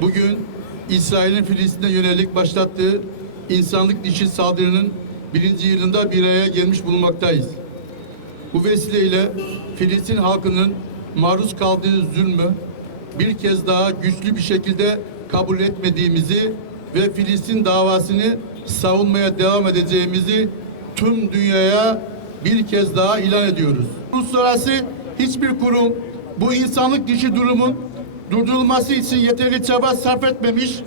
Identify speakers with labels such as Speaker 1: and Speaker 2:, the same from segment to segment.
Speaker 1: Bugün İsrail'in Filistin'e yönelik başlattığı insanlık dışı saldırının birinci yılında bir araya gelmiş bulunmaktayız. Bu vesileyle Filistin halkının maruz kaldığı zulmü bir kez daha güçlü bir şekilde kabul etmediğimizi ve Filistin davasını savunmaya devam edeceğimizi tüm dünyaya bir kez daha ilan ediyoruz. Uluslararası hiçbir kurum bu insanlık dışı durumun durdurulması için yeterli çaba sarf etmemiş,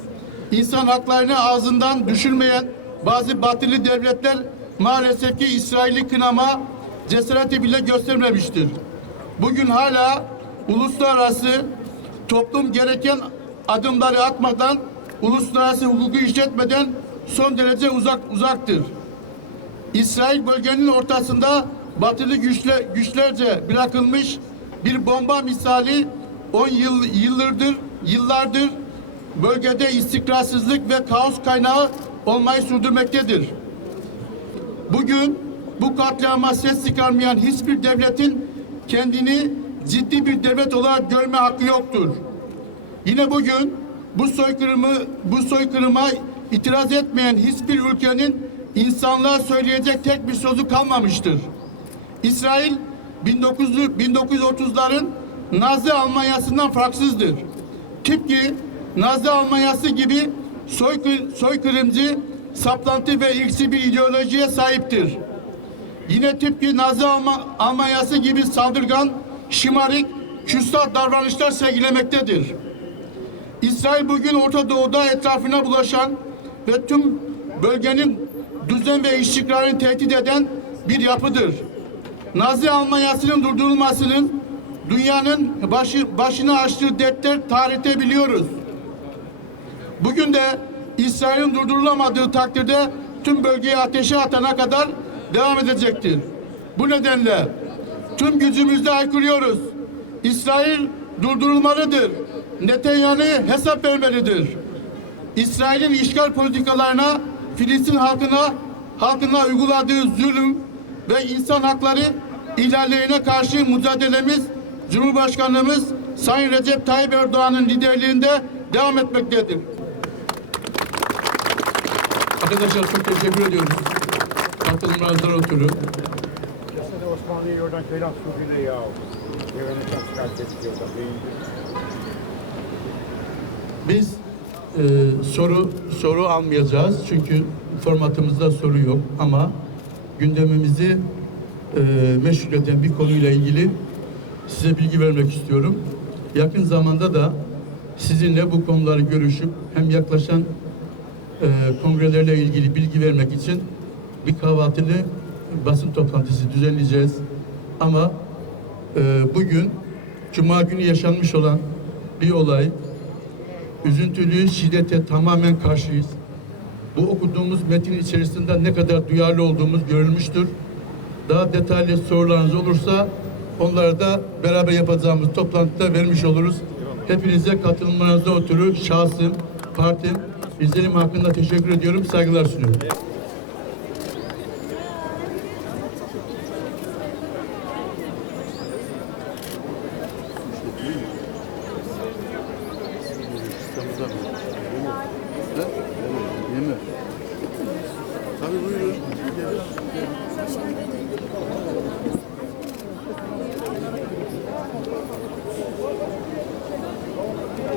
Speaker 1: insan haklarını ağzından düşürmeyen bazı batılı devletler maalesef ki İsrail'i kınama cesareti bile göstermemiştir. Bugün hala uluslararası toplum gereken adımları atmadan, uluslararası hukuku işletmeden son derece uzak uzaktır. İsrail bölgenin ortasında batılı güçle, güçlerce bırakılmış bir bomba misali 10 yıl yıllardır yıllardır bölgede istikrarsızlık ve kaos kaynağı olmayı sürdürmektedir. Bugün bu katliama ses çıkarmayan hiçbir devletin kendini ciddi bir devlet olarak görme hakkı yoktur. Yine bugün bu soykırımı bu soykırıma itiraz etmeyen hiçbir ülkenin insanlığa söyleyecek tek bir sözü kalmamıştır. İsrail 1900'lü 1930'ların Nazi Almanyası'ndan farksızdır. Tıpkı Nazi Almanyası gibi soykır, soykırımcı, saplantı ve irksi bir ideolojiye sahiptir. Yine tıpkı Nazi Alma, Almanyası gibi saldırgan, şımarık, küstah davranışlar sergilemektedir. İsrail bugün Orta Doğu'da etrafına bulaşan ve tüm bölgenin düzen ve istikrarını tehdit eden bir yapıdır. Nazi Almanyası'nın durdurulmasının dünyanın başı, başına açtığı dertler tarihte biliyoruz. Bugün de İsrail'in durdurulamadığı takdirde tüm bölgeyi ateşe atana kadar devam edecektir. Bu nedenle tüm gücümüzle aykırıyoruz. İsrail durdurulmalıdır. Netanyahu hesap vermelidir. İsrail'in işgal politikalarına, Filistin halkına halkına uyguladığı zulüm ve insan hakları ihlallerine karşı mücadelemiz Cumhurbaşkanımız Sayın Recep Tayyip Erdoğan'ın liderliğinde devam etmektedir. Arkadaşlar çok teşekkür ediyoruz. Katılımlarınızdan ötürü.
Speaker 2: Ya. Tabii.
Speaker 1: Biz e, soru soru almayacağız çünkü formatımızda soru yok ama gündemimizi e, meşgul eden bir konuyla ilgili size bilgi vermek istiyorum. Yakın zamanda da sizinle bu konuları görüşüp hem yaklaşan e, kongrelerle ilgili bilgi vermek için bir kahvaltılı basın toplantısı düzenleyeceğiz. Ama e, bugün Cuma günü yaşanmış olan bir olay üzüntülü şiddete tamamen karşıyız. Bu okuduğumuz metin içerisinde ne kadar duyarlı olduğumuz görülmüştür. Daha detaylı sorularınız olursa Onlara da beraber yapacağımız toplantıda vermiş oluruz. Hepinize katılmanızdan ötürü şahsım, partim, izlenim hakkında teşekkür ediyorum, saygılar sunuyorum. Tabii buyurun.